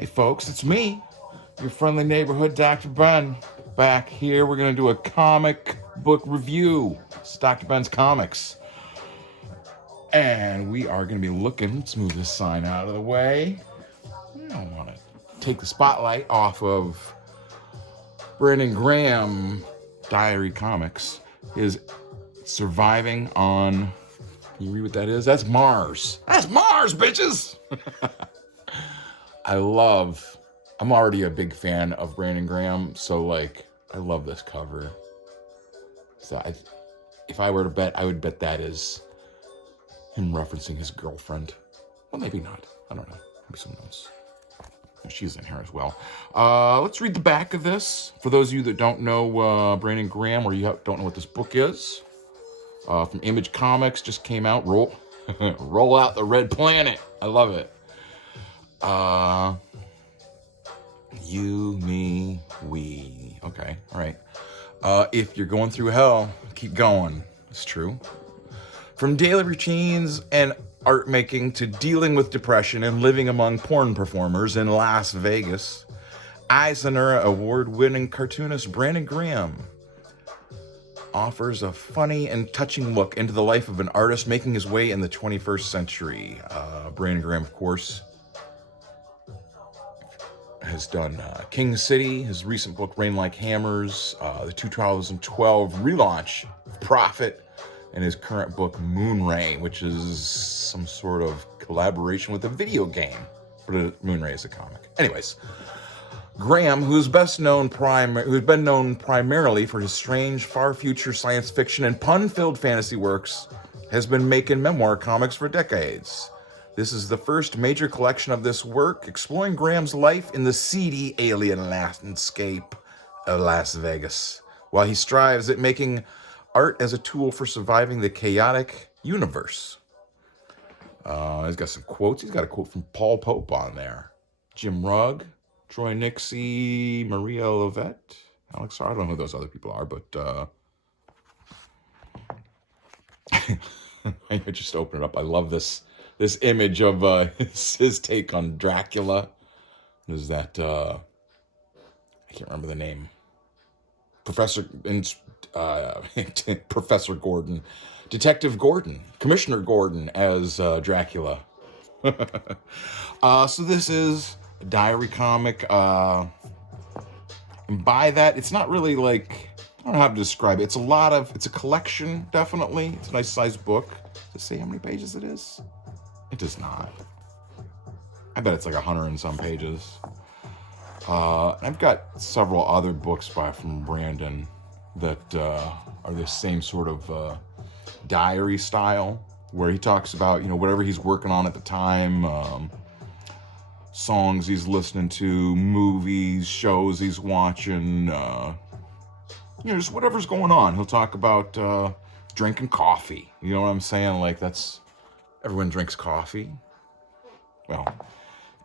Hey folks, it's me, your friendly neighborhood Dr.Ben. Back here, we're going to do a comic book review. It's Dr. Ben's Comics. And we are going to be looking, let's move this sign out of the way. I don't want to take the spotlight off of Brandon Graham Diary Comics. His Surviving on, can you read what that is? That's Mars. That's Mars, bitches! I'm already a big fan of Brandon Graham, so I love this cover. So if I were to bet, I would bet that is him referencing his girlfriend. Well, maybe not. I don't know. Maybe someone else. She's in here as well. Let's read the back of this. For those of you that don't know Brandon Graham, or you don't know what this book is, from Image Comics, just came out. Roll out the Red Planet. I love it. You, me, we. Okay, all right. If you're going through hell, keep going. It's true. From daily routines and art making to dealing with depression and living among porn performers in Las Vegas, Eisner Award-winning cartoonist Brandon Graham offers a funny and touching look into the life of an artist making his way in the 21st century. Brandon Graham, of course, has done King City, his recent book Rain Like Hammers, the 2012 relaunch Prophet, and his current book Moonray, which is some sort of collaboration with a video game, but Moonray is a comic. Anyways, Graham, who's been known primarily for his strange, far-future science fiction and pun-filled fantasy works, has been making memoir comics for decades. This is the first major collection of this work, exploring Graham's life in the seedy alien landscape of Las Vegas, while he strives at making art as a tool for surviving the chaotic universe. He's got some quotes. He's got a quote from Paul Pope on there. Jim Rugg, Troy Nixie, Maria Lovett, Alex. I don't know who those other people are, but I just open it up. I love this image of his take on Dracula. Is that I can't remember the name. Professor Gordon, Detective Gordon, Commissioner Gordon as Dracula. So this is a diary comic. And by that, it's not really I don't know how to describe it. It's a collection, definitely. It's a nice sized book. Does it say how many pages it is? It does not. I bet it's 100 and some pages. I've got several other books from Brandon that are the same sort of diary style, where he talks about, whatever he's working on at the time, songs he's listening to, movies, shows he's watching, just whatever's going on. He'll talk about drinking coffee. You know what I'm saying? Everyone drinks coffee. Well,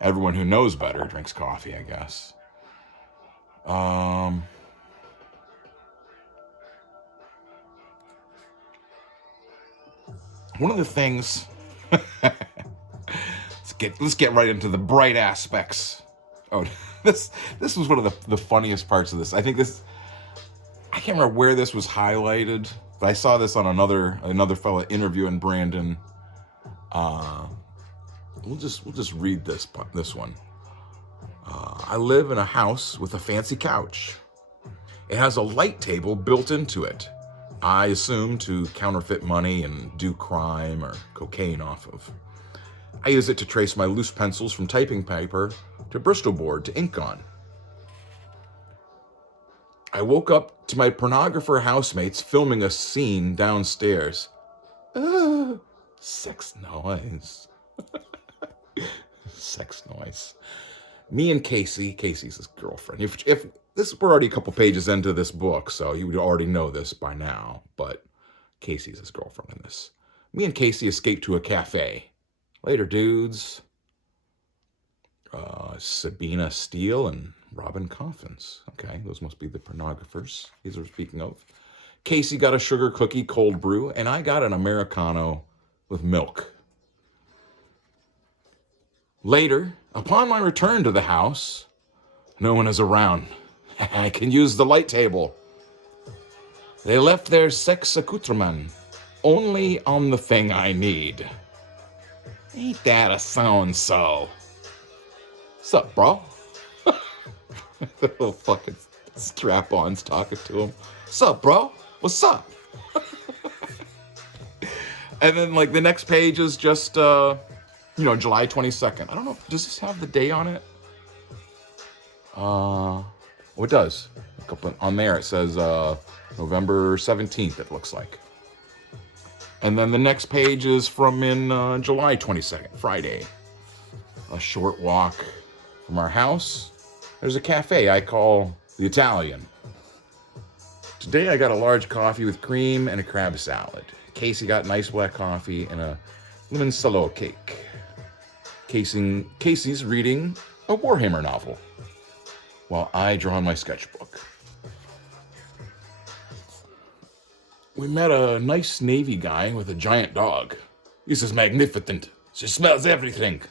everyone who knows better drinks coffee, I guess. One of the things, let's get right into the bright aspects. Oh, this was one of the funniest parts of this. I can't remember where this was highlighted, but I saw this on another fella interviewing Brandon. We'll just read this one. I live in a house with a fancy couch. It has a light table built into it. I assume to counterfeit money and do crime or cocaine off of. I use it to trace my loose pencils from typing paper to Bristol board to ink on. I woke up to my pornographer housemates filming a scene downstairs. Sex noise. Sex noise. Me and Casey's his girlfriend. If we're already a couple pages into this book, so you would already know this by now, but Casey's his girlfriend in this. Me and Casey escaped to a cafe. Later, dudes. Sabina Steele and Robin Coffins. Okay, those must be the pornographers these are speaking of. Casey got a sugar cookie cold brew, and I got an Americano with milk. Later, upon my return to the house, no one is around. I can use the light table. They left their sex accoutrement only on the thing I need. Ain't that a so-and-so? Sup, bro? The little fucking strap-on's talking to him. Sup, bro? What's up? And then, like, the next page is just, July 22nd. I don't know, does this have the day on it? Oh, it does. Look up on there, it says November 17th, it looks like. And then the next page is from in July 22nd, Friday. A short walk from our house. There's a cafe I call the Italian. Today I got a large coffee with cream and a crab salad. Casey got nice black coffee and a lemon salo cake. Casey's reading a Warhammer novel while I draw in my sketchbook. We met a nice Navy guy with a giant dog. This is magnificent. She smells everything.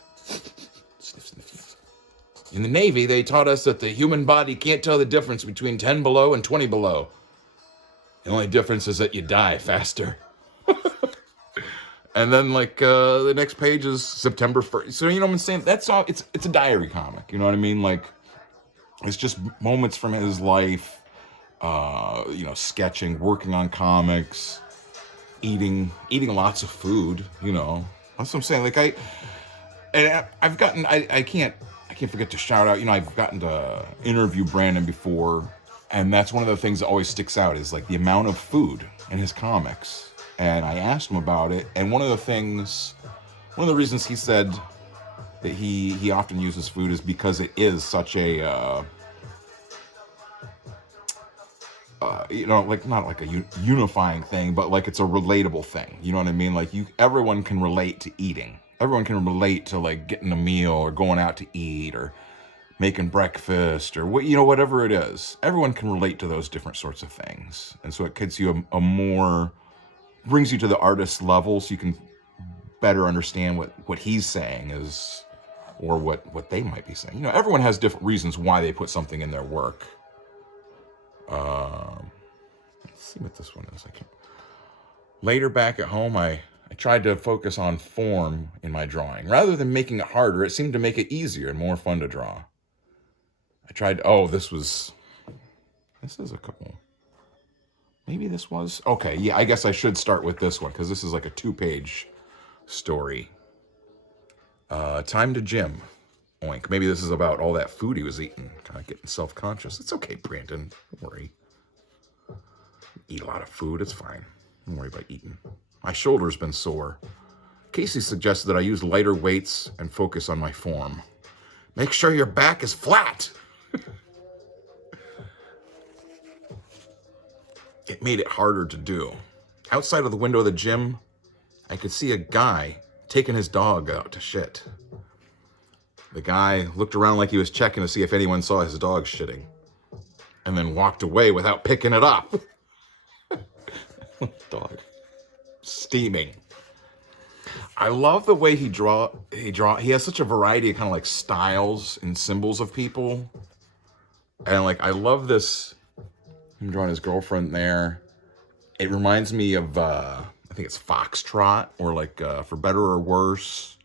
In the Navy, they taught us that the human body can't tell the difference between 10 below and 20 below. The only difference is that you die faster. And then, like, the next page is September 1st. So, you know what I'm saying? That's all. It's a diary comic. You know what I mean? Like, it's just moments from his life, sketching, working on comics, eating lots of food, That's what I'm saying. Like, I've gotten, I can't forget to shout out, I've gotten to interview Brandon before, and that's one of the things that always sticks out is, like, the amount of food in his comics. And I asked him about it, and one of the reasons he said that he often uses food is because it is such a, not like a unifying thing, but like it's a relatable thing. You know what I mean? Like everyone can relate to eating. Everyone can relate to like getting a meal or going out to eat or making breakfast or whatever it is. Everyone can relate to those different sorts of things, and so it gives you brings you to the artist's level, so you can better understand what he's saying is, or what they might be saying. Everyone has different reasons why they put something in their work. Let's see what this one is. Later back at home, I tried to focus on form in my drawing. Rather than making it harder, it seemed to make it easier and more fun to draw. This is a couple. Maybe this was, okay, yeah, I guess I should start with this one, because this is like a 2-page story. Time to gym. Oink. Maybe this is about all that food he was eating, kind of getting self-conscious. It's okay, Brandon, don't worry. Eat a lot of food, it's fine. Don't worry about eating. My shoulder's been sore. Casey suggested that I use lighter weights and focus on my form. Make sure your back is flat. It made it harder to do. Outside of the window of the gym, I could see a guy taking his dog out to shit. The guy looked around like he was checking to see if anyone saw his dog shitting, and then walked away without picking it up. Dog. Steaming. I love the way he has such a variety of kind of like styles and symbols of people. And like, I love this. I'm drawing his girlfriend there. It reminds me of, I think it's Foxtrot, or like For Better or Worse.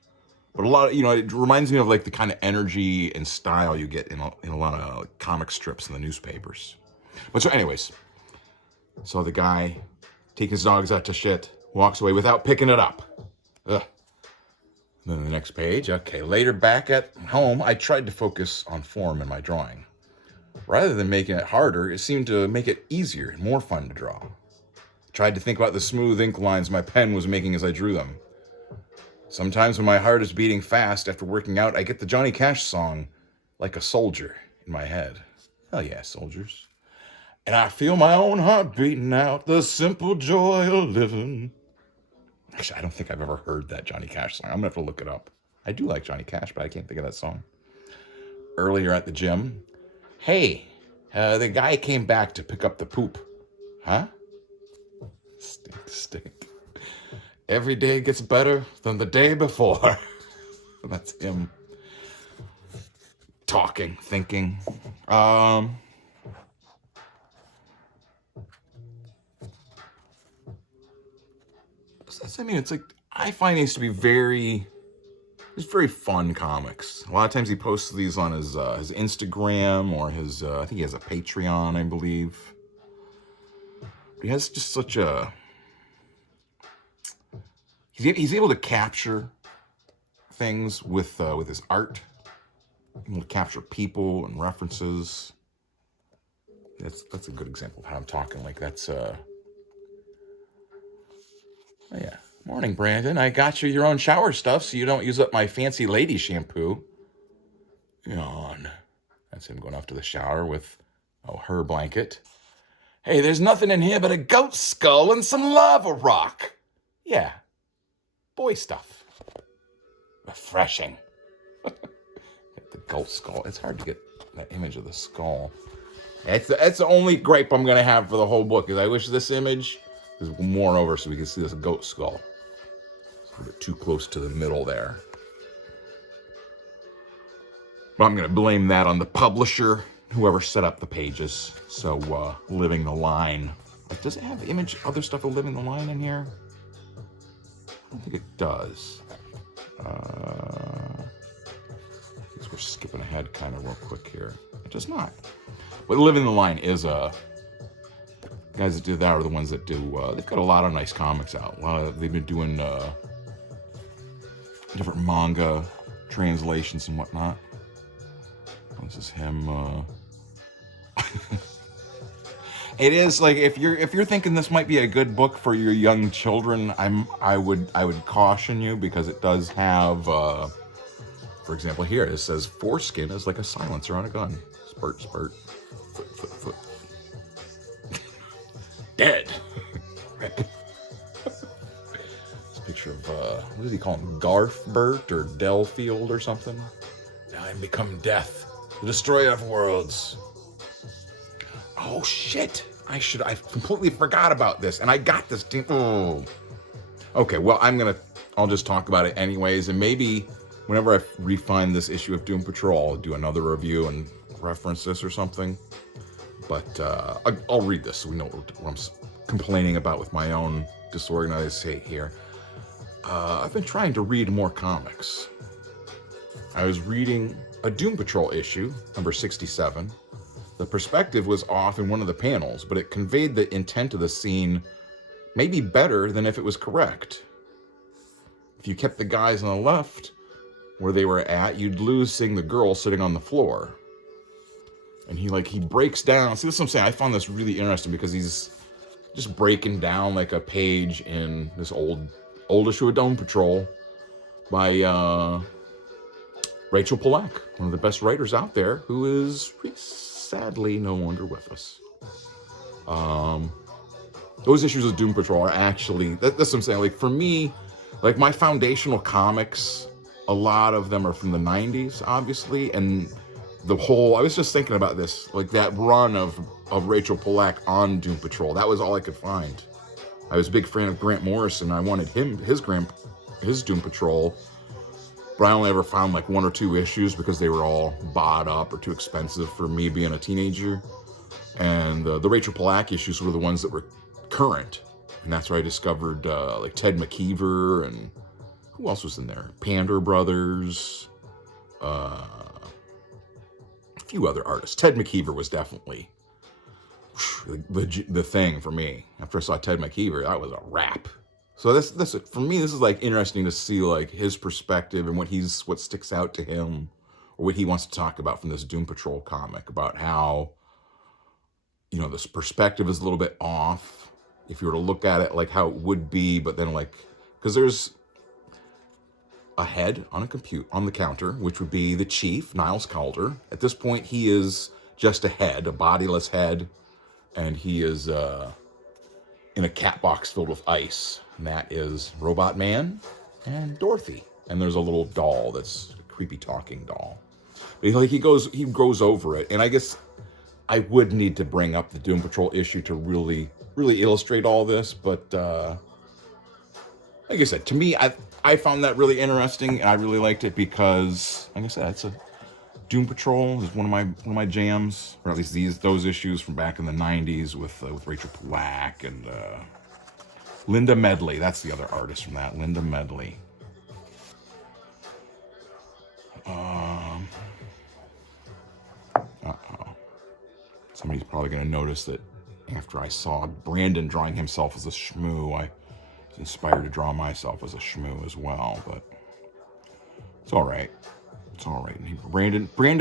But a lot of, it reminds me of like the kind of energy and style you get in a lot of like, comic strips in the newspapers. But so anyways, so the guy taking his dogs out to shit, walks away without picking it up. Ugh. And then the next page, okay, later back at home, I tried to focus on form in my drawing. Rather than making it harder, it seemed to make it easier and more fun to draw. Tried to think about the smooth ink lines my pen was making as I drew them. Sometimes when my heart is beating fast after working out, I get the Johnny Cash song, Like a Soldier, in my head. Hell yeah, soldiers. And I feel my own heart beating out, the simple joy of living. Actually, I don't think I've ever heard that Johnny Cash song. I'm gonna have to look it up. I do like Johnny Cash, but I can't think of that song. Earlier at the gym, hey, the guy came back to pick up the poop. Huh? Stink. Every day gets better than the day before. That's him. talking, thinking. I mean, it's like, I find these to be very fun comics. A lot of times he posts these on his Instagram or his, I think he has a Patreon, I believe. But he has just such a, he's able to capture things with his art. Able to capture people and references. That's a good example of how I'm talking. Like that's oh yeah. Morning, Brandon. I got you your own shower stuff so you don't use up my fancy lady shampoo. Yawn. That's him going off to the shower with her blanket. Hey, there's nothing in here but a goat skull and some lava rock. Yeah. Boy stuff. Refreshing. The goat skull. It's hard to get that image of the skull. That's the only gripe I'm gonna have for the whole book. Is I wish this image was more over so we can see this goat skull. It's a bit too close to the middle there. But I'm gonna blame that on the publisher, whoever set up the pages. So Living the Line. Like, does it have other stuff of Living the Line in here? I don't think it does. We're skipping ahead kind of real quick here. It does not. But Living the Line is guys that do that are the ones that do. They've got a lot of nice comics out. They've been doing different manga translations and whatnot. This is him. It is like if you're thinking this might be a good book for your young children, I would caution you because it does have. For example, here it says foreskin is like a silencer on a gun. Spurt, spurt. Foot. Dead. Rip. This picture of, what does he call him? Garthbert or Delfield or something? Now I'm become death, the destroyer of worlds. Oh, shit. I completely forgot about this, and I got this. Oh. Okay, well, I'll just talk about it anyways, and maybe whenever I refine this issue of Doom Patrol, I'll do another review and reference this or something. But I'll read this so we know what I'm complaining about with my own disorganized state here. I've been trying to read more comics. I was reading a Doom Patrol issue, number 67. The perspective was off in one of the panels, but it conveyed the intent of the scene maybe better than if it was correct. If you kept the guys on the left where they were at, you'd lose seeing the girl sitting on the floor. And he breaks down. See, this is what I'm saying. I found this really interesting because he's just breaking down like a page in this old issue of Doom Patrol by Rachel Pollack, one of the best writers out there, who is sadly no longer with us. Those issues of Doom Patrol are actually, that's what I'm saying. Like for me, like my foundational comics, a lot of them are from the 90s, obviously, and I was just thinking about this, like that run of Rachel Pollack on Doom Patrol. That was all I could find. I was a big fan of Grant Morrison. I wanted his Doom Patrol, but I only ever found like one or two issues because they were all bought up or too expensive for me being a teenager. And the Rachel Pollack issues were the ones that were current, and that's where I discovered like Ted McKeever and who else was in there? Pander Brothers, a few other artists. Ted McKeever was definitely the thing for me. After I saw Ted McKeever, that was a wrap. So this for me, this is like interesting to see like his perspective and what sticks out to him, or what he wants to talk about from this Doom Patrol comic, about how, you know, this perspective is a little bit off if you were to look at it like how it would be, but then like, because there's a head on the counter, which would be the chief, Niles Calder. At this point, he is just a head, a bodiless head, and he is in a cat box filled with ice. And that is Robot Man and Dorothy. And there's a little doll that's a creepy talking doll. But he goes over it, and I guess I would need to bring up the Doom Patrol issue to really illustrate all this, but like I said, to me, I found that really interesting, and I really liked it because, like I said, Doom Patrol is one of my jams, or at least those issues from back in the '90s with Rachel Black and Linda Medley. That's the other artist from that, Linda Medley. Somebody's probably going to notice that after I saw Brandon drawing himself as a shmoo, I was inspired to draw myself as a shmoo as well, but it's all right. It's all right. Brandon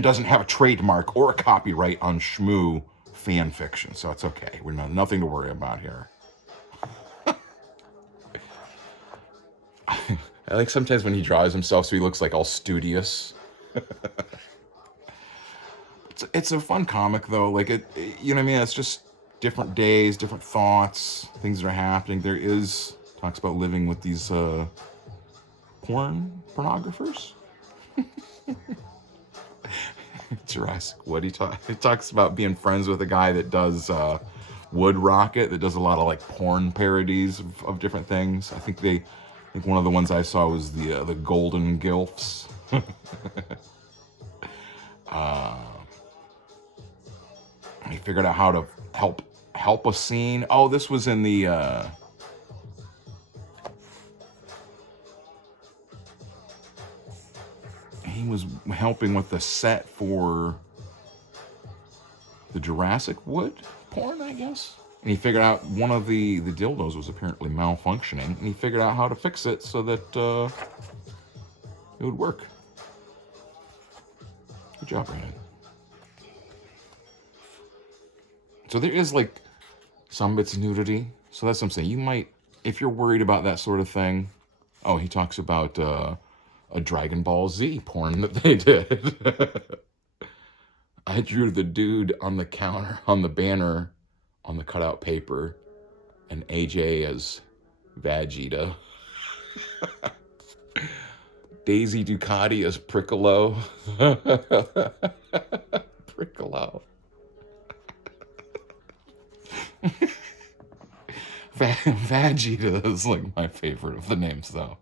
doesn't have a trademark or a copyright on shmoo fan fiction, so it's okay. We're nothing to worry about here. I like sometimes when he draws himself so he looks like all studious. It's a fun comic though. Like you know what I mean? It's just different days, different thoughts, things that are happening. Talks about living with these pornographers. Jurassic Wood. He talks about being friends with a guy that does Wood Rocket, that does a lot of like porn parodies of different things. I think one of the ones I saw was the Golden Gilfs. He figured out how to help a scene. Oh, this was in the he was helping with the set for the Jurassic Wood porn, I guess. And he figured out one of the dildos was apparently malfunctioning, and he figured out how to fix it so that it would work. Good job, Brandon. So there is like some bits of nudity. So that's what I'm saying. You might, if you're worried about that sort of thing. Oh, he talks about a Dragon Ball Z porn that they did. I drew the dude on the counter, on the banner, on the cutout paper, and AJ as Vegeta. Daisy Ducati as Piccolo. Piccolo. Vegeta is like my favorite of the names, though.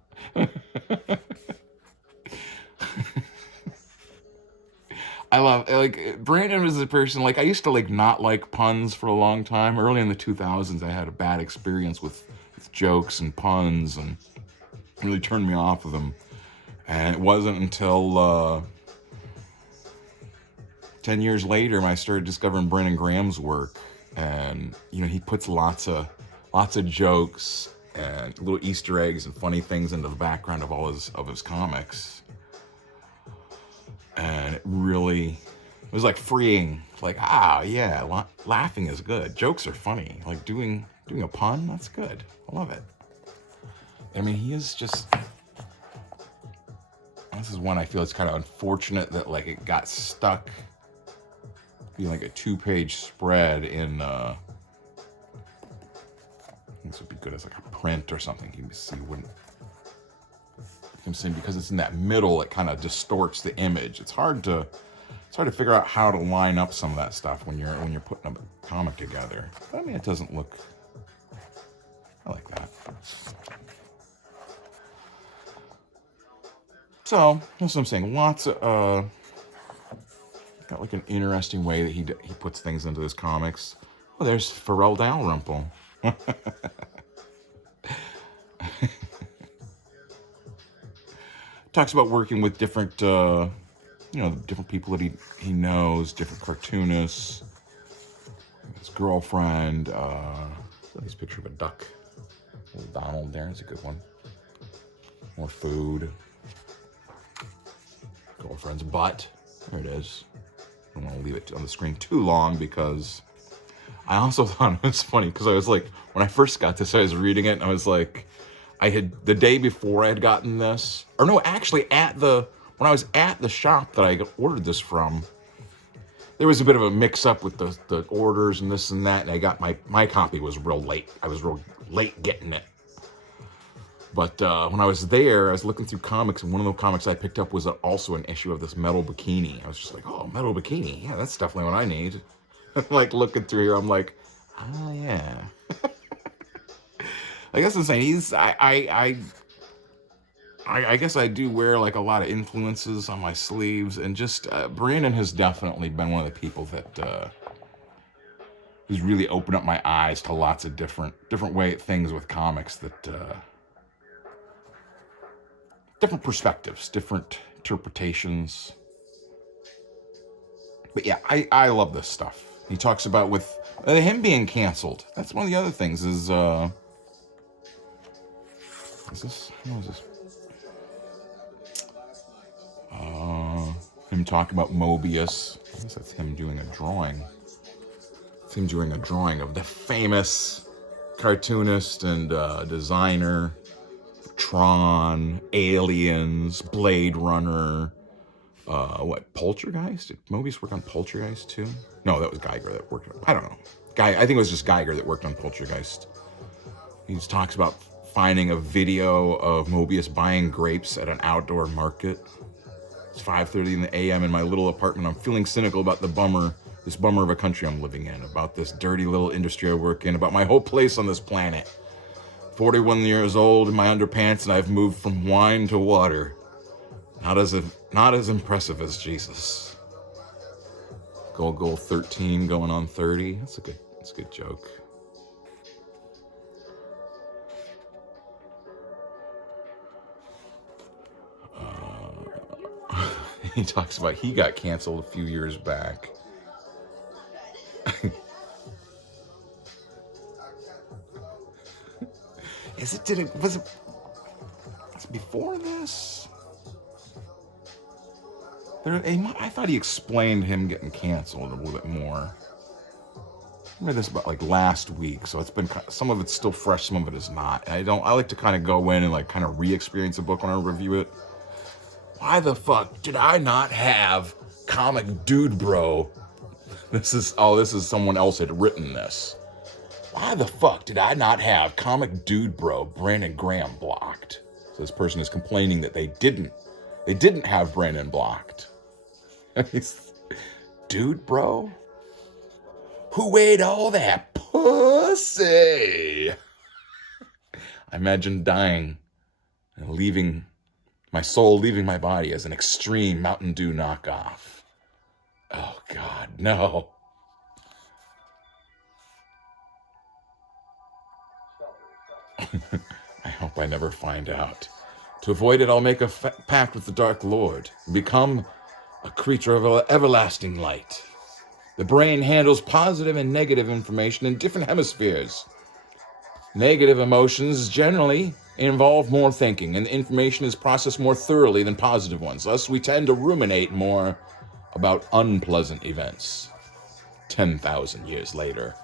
I love, like, Brandon was a person, like, I used to, like, not like puns for a long time. Early in the 2000s, I had a bad experience with jokes and puns, and it really turned me off of them. And it wasn't until 10 years later when I started discovering Brandon Graham's work. And, you know, he puts lots of jokes and little Easter eggs and funny things into the background of all his comics. And it was like freeing. Like, yeah, laughing is good. Jokes are funny. Like doing a pun, that's good. I love it. I mean, he is just, this is one I feel it's kind of unfortunate that like it got stuck being like a 2-page spread in, this would be good as like a print or something. You can see because it's in that middle, it kind of distorts the image. It's hard to figure out how to line up some of that stuff when you're putting a comic together. But I mean, it doesn't look, I like that. So that's what I'm saying. Lots of got like an interesting way that he puts things into his comics. Oh, there's Pharrell Dalrymple. Talks about working with different, different people that he knows, different cartoonists. His girlfriend. Nice picture of a duck. Little Donald there. It's a good one. More food. Girlfriend's butt. There it is. I don't want to leave it on the screen too long because I also thought it was funny because I was like, when I first got this, I was reading it and I was like, the day before I had gotten this, or no, actually when I was at the shop that I ordered this from, there was a bit of a mix up with the orders and this and that, and I got my copy was real late. I was real late getting it. But when I was there, I was looking through comics, and one of the comics I picked up was also an issue of this Metal Bikini. I was just like, oh, Metal Bikini. Yeah, that's definitely what I need. Like, looking through here, I'm like, oh, yeah. I guess I'm saying I I guess I do wear like a lot of influences on my sleeves, and just Brandon has definitely been one of the people that who's really opened up my eyes to lots of different things with comics, that different perspectives, different interpretations. But yeah, I love this stuff. He talks about with him being canceled. That's one of the other things is this, what is this? Him talking about Mobius. I guess that's him doing a drawing. It's him doing a drawing of the famous cartoonist and designer Tron, Aliens, Blade Runner, Poltergeist? Did Mobius work on Poltergeist too? No, that was Geiger that worked on, I don't know. I think it was just Geiger that worked on Poltergeist. He just talks about finding a video of Mobius buying grapes at an outdoor market. It's 5:30 in the a.m. in my little apartment. I'm feeling cynical about this bummer of a country I'm living in, about this dirty little industry I work in, about my whole place on this planet. 41 years old in my underpants, and I've moved from wine to water. Not as impressive as Jesus. Goal 13 going on 30. That's a good joke. He talks about he got canceled a few years back. Was it before this? I thought he explained him getting canceled a little bit more. I read this about like last week, so it's been, some of it's still fresh, some of it is not. I like to kind of go in and like kind of re-experience a book when I review it. Why the fuck did I not have Comic Dude Bro? This is someone else had written this. Why the fuck did I not have Comic Dude Bro Brandon Graham blocked? So this person is complaining that they didn't have Brandon blocked. Dude Bro? Who ate all that pussy? I imagine dying and leaving my soul, leaving my body as an extreme Mountain Dew knockoff. Oh God, no. I hope I never find out. To avoid it, I'll make a pact with the Dark Lord and become a creature of everlasting light. The brain handles positive and negative information in different hemispheres. Negative emotions generally involve more thinking, and the information is processed more thoroughly than positive ones. Thus, we tend to ruminate more about unpleasant events. 10,000 years later.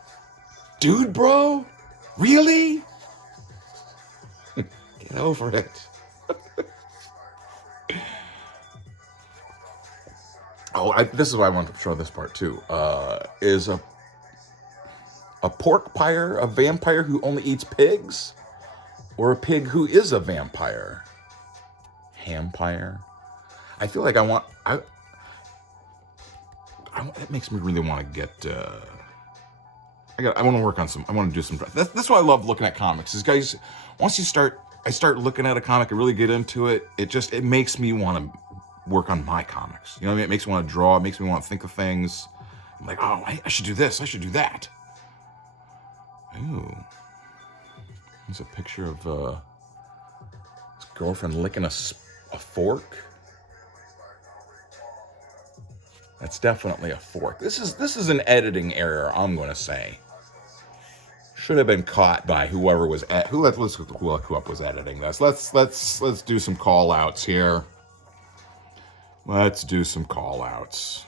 Dude, bro? Really? Get over it. This is why I wanted to show this part too. Is a pork pyre a vampire who only eats pigs? Or a pig who is a vampire? Hampire? I feel like that makes me really want to get, I want to work on I want to do some, that's why I love looking at comics, is guys, once I start looking at a comic and really get into it, it makes me want to work on my comics. You know what I mean? It makes me want to draw, it makes me want to think of things. I'm like, oh, I should do this, I should do that. Ooh. There's a picture of his girlfriend licking a fork. That's definitely a fork. This is an editing error, I'm going to say. Should have been caught by whoever was let's look who was editing this. Let's do some call outs here. Let's do some call outs.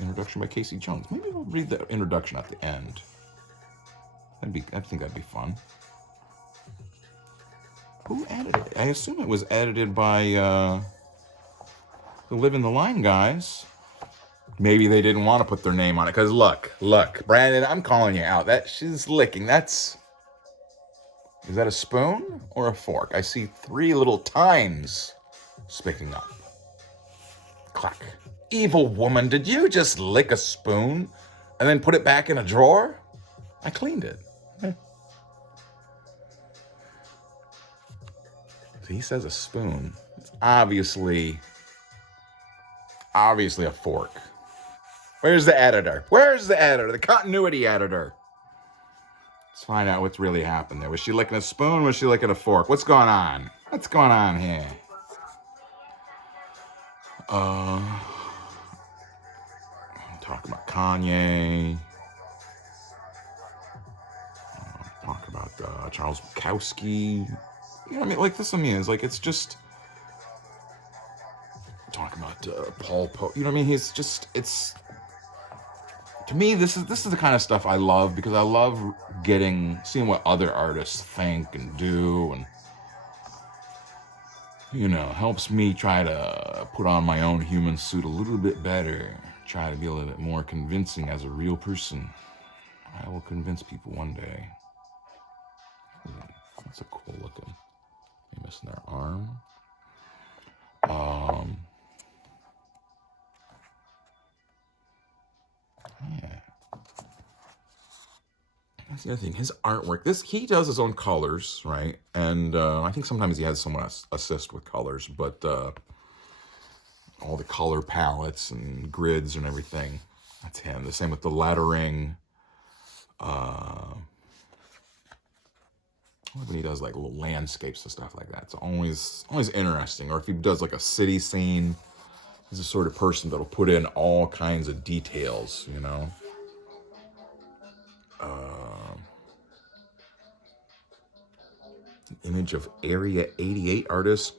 Introduction by Casey Jones. Maybe we'll read the introduction at the end. I think that'd be fun. Who edited it? I assume it was edited by the Live in the Line guys. Maybe they didn't want to put their name on it, because look, Brandon, I'm calling you out. She's licking. Is that a spoon or a fork? I see 3 little tines sticking up. Clack. Evil woman, did you just lick a spoon and then put it back in a drawer? I cleaned it. So he says a spoon. It's obviously a fork. Where's the editor? Where's the editor? The continuity editor. Let's find out what's really happened there. Was she licking a spoon? Was she licking a fork? What's going on? What's going on here? Talk about Kanye. Talk about Charles Bukowski. You know what I mean? Like this, I mean, it's like, it's just talk about Paul Poe. You know what I mean? He's just, it's, to me, this is the kind of stuff I love, because I love seeing what other artists think and do, and you know, helps me try to put on my own human suit a little bit better, try to be a little bit more convincing as a real person. I will convince people one day. That's a cool looking. They're missing their arm. Yeah. That's the other thing. His artwork. He does his own colors, right? And I think sometimes he has someone assist with colors, but all the color palettes and grids and everything, that's him. The same with the lettering. When he does like little landscapes and stuff like that, it's always interesting. Or if he does like a city scene, he's the sort of person that'll put in all kinds of details, you know. Image of Area 88 artist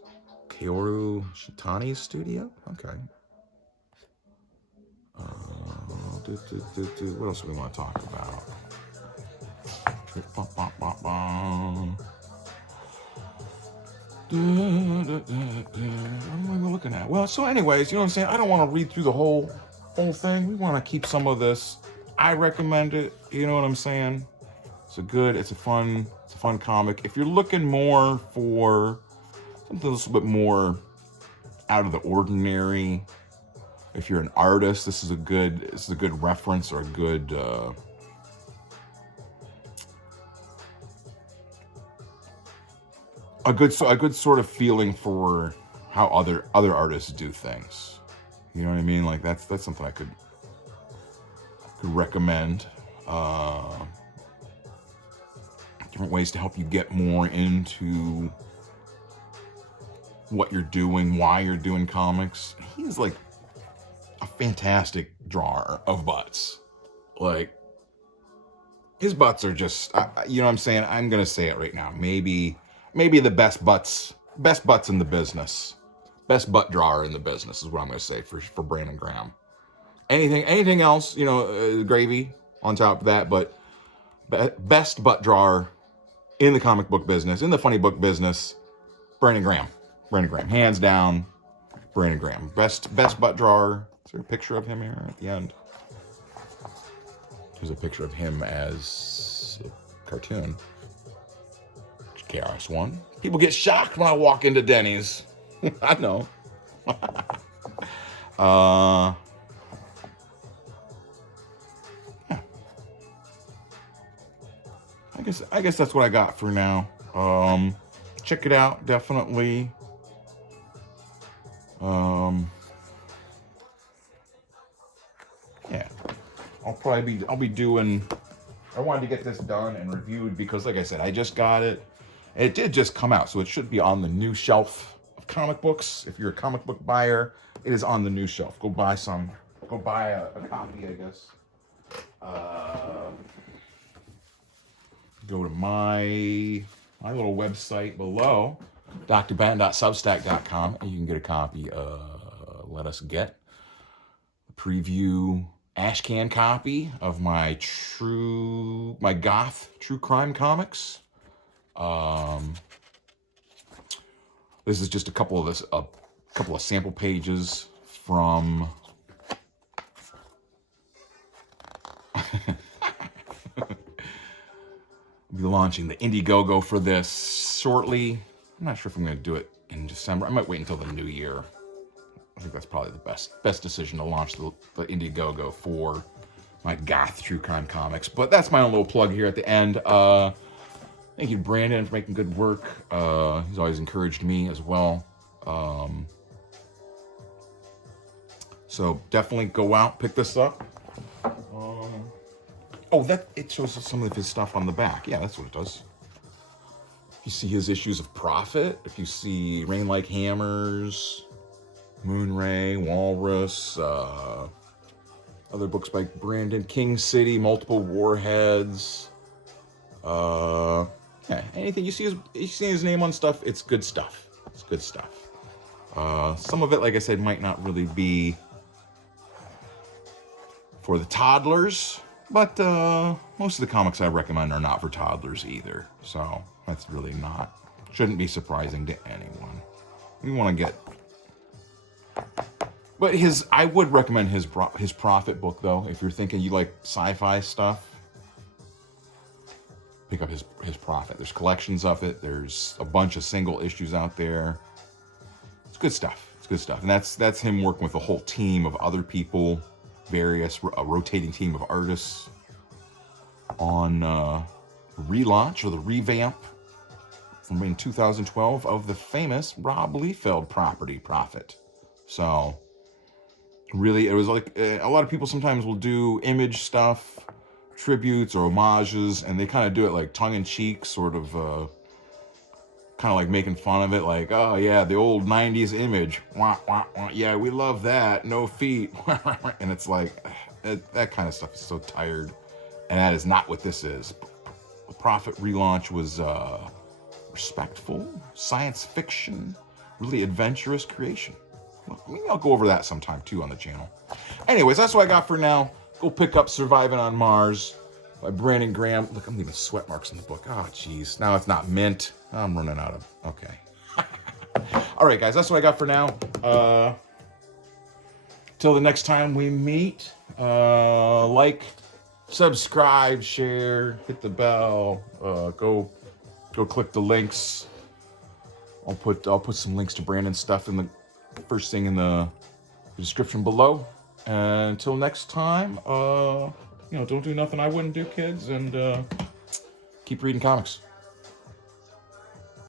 Kaoru Shitani's studio. Okay. What else do we want to talk about? What am I looking at? Well, so anyways, you know what I'm saying? I don't want to read through the whole thing. We want to keep some of this. I recommend it. You know what I'm saying? It's a fun comic. If you're looking more for something a little bit more out of the ordinary, if you're an artist, this is a good reference, or a good a good sort of feeling for how other artists do things. You know what I mean? Like that's something I could recommend. Different ways to help you get more into what you're doing, why you're doing comics. He's like a fantastic drawer of butts. Like, his butts are just, you know what I'm saying? I'm going to say it right now. Maybe the best butts in the business. Best butt drawer in the business is what I'm going to say for Brandon Graham. Anything else, you know, gravy on top of that, but best butt drawer in the comic book business, in the funny book business, Brandon Graham, hands down, Brandon Graham. Best butt drawer. Is there a picture of him here at the end? There's a picture of him as a cartoon. KRS-One. People get shocked when I walk into Denny's. I know. I guess that's what I got for now. Check it out, definitely. Yeah, I'll be doing. I wanted to get this done and reviewed because, like I said, I just got it. It did just come out, so it should be on the new shelf of comic books. If you're a comic book buyer, it is on the new shelf. Go buy some. Go buy a copy, I guess. Go to my little website below, drben.substack.com, and you can get a copy Let Us Get a preview ashcan copy of my Goth true crime comics. This is just a couple of sample pages from I'll be launching the Indiegogo for this shortly. I'm not sure if I'm going to do it in December. I might wait until the new year. I think that's probably the best decision to launch the Indiegogo for my Goth true crime comics. But that's my own little plug here at the end. Thank you to Brandon for making good work. He's always encouraged me as well. So definitely go out, pick this up. Oh, it shows some of his stuff on the back. Yeah, that's what it does. If you see his issues of Prophet, if you see Rain Like Hammers, Moonray, Walrus, other books by Brandon, King City, Multiple Warheads. Yeah, anything you see his name on stuff, it's good stuff. It's good stuff. Some of it, like I said, might not really be for the toddlers, but most of the comics I recommend are not for toddlers either. So that's really shouldn't be surprising to anyone. You want to get, but I would recommend his Prophet book though. If you're thinking you like sci-fi stuff, pick up his Prophet. There's collections of it. There's a bunch of single issues out there. It's good stuff. It's good stuff, and that's him working with a whole team of other people, a rotating team of artists on relaunch or the revamp from in 2012 of the famous Rob Liefeld property Prophet. So really, it was like a lot of people sometimes will do Image stuff, tributes or homages, and they kind of do it like tongue-in-cheek, sort of kind of like making fun of it, like, oh yeah, the old 90s Image, wah, wah, wah. Yeah, we love that, no feet. And it's like, that kind of stuff is so tired, and that is not what this is. The Prophet relaunch was respectful, science fiction, really adventurous creation. Well, maybe I'll go over that sometime too on the channel. Anyways, that's what I got for now. Go pick up Surviving on Mars by Brandon Graham. Look, I'm leaving sweat marks in the book. Oh, jeez. Now it's not mint. I'm running out of... Okay. All right, guys. That's what I got for now. Till the next time we meet, like, subscribe, share, hit the bell. Go click the links. I'll put some links to Brandon's stuff in the first thing in the description below. Until next time, don't do nothing I wouldn't do, kids, and keep reading comics.